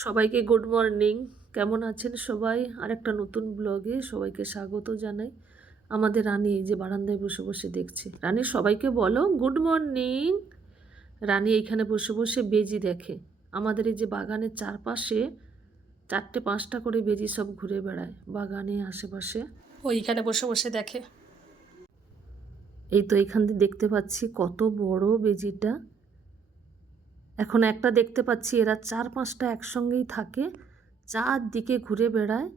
সবাইকে good morning. কেমন আছেন সবাই? আরেকটা নতুন ব্লগে সবাইকে স্বাগত জানাই। আমাদের রানী এই যে বারান্দায় বসে বসে দেখছে। রানী সবাইকে বলো গুড মর্নিং। রানী এইখানে বসে বসে বেজি দেখে। আমাদের এই যে বাগানের চারপাশে 4-5টা করে বেজি সব ঘুরে বেড়ায় বাগানে আশেপাশে। ওইখানে বসে বসে দেখে। এই তো এইখান দিয়ে দেখতে পাচ্ছি কত বড় বেজিটা। এখন একটা দেখতে পাচ্ছি, এরা 4-5টা একসঙ্গেই থাকে, চারদিকে ঘুরে বেড়ায়।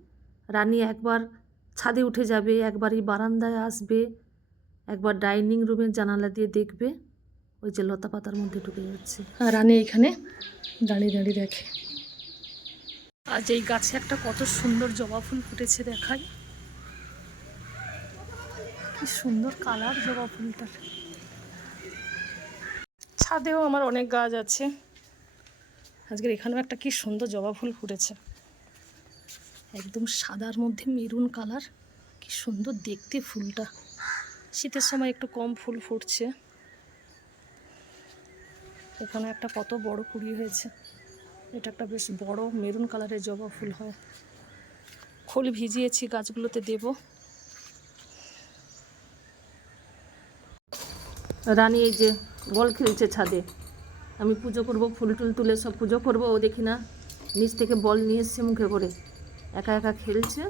রানী একবার ছাদে উঠে যাবে, একবার এই বারান্দায় আসবে, একবার ডাইনিং রুমের জানালা দিয়ে দেখবে। ওই যে লতা পাতার মধ্যে ঢুকে যাচ্ছে, আর রানী এখানে দাঁড়িয়ে দাঁড়িয়ে দেখে। আজ এই গাছে একটা কত সুন্দর জবা ফুল ফুটেছে দেখাই। কি সুন্দর কালার জবা ফুলটার। ছাদেও আমার অনেক গাছ আছে। আজকের এখানেও একটা কি সুন্দর জবা ফুল ফুটেছে, একদম সাদার মধ্যে মেরুন কালার। কি সুন্দর দেখতে ফুলটা। শীতের সময় একটু কম ফুল ফুটছে। এখানে একটা কত বড় কুড়ি হয়েছে। এটা একটা বেশ বড় মেরুন কালারের জবা ফুল হয়। খোল ভিজিয়েছি, গাছগুলোতে দেব। রানী এই যে বল খেলছে ছাদে। আমি পুজো করব, ফুল টুল তুলে সব পুজো করব। ও দেখি না নিচ থেকে বল নিয়ে এসছে মুখে করে, একা একা খেলছে,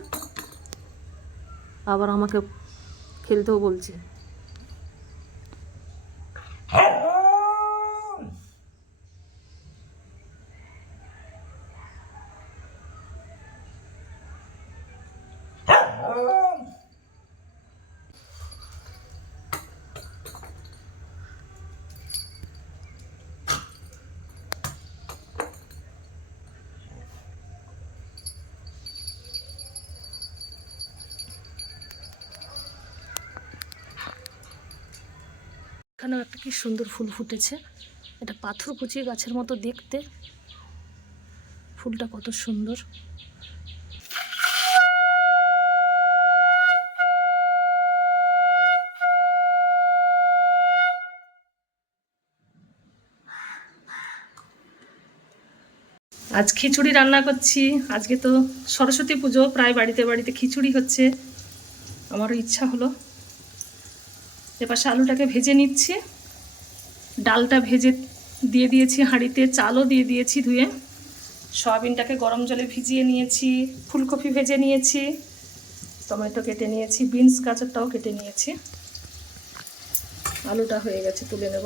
আবার আমাকে খেলতেও বলছে। এখানেও একটা কি সুন্দর ফুল ফুটেছে। এটা পাথর কুচি গাছের মতো দেখতে। ফুলটা কত সুন্দর। আজ খিচুড়ি রান্না করছি। আজকে তো সরস্বতী পুজো, প্রায় বাড়িতে বাড়িতে খিচুড়ি হচ্ছে। আমারও ইচ্ছা হলো। এপাশে আলুটাকে ভেজে নিচ্ছি, ডালটা ভেজে দিয়ে দিয়েছি হাঁড়িতে, চালও দিয়ে দিয়েছি ধুয়ে। সয়াবিনটাকে গরম জলে ভিজিয়ে নিয়েছি, ফুলকপি ভেজে নিয়েছি, টমেটো কেটে নিয়েছি, বিনস গাজরটাও কেটে নিয়েছি। আলুটা হয়ে গেছে, তুলে নেব।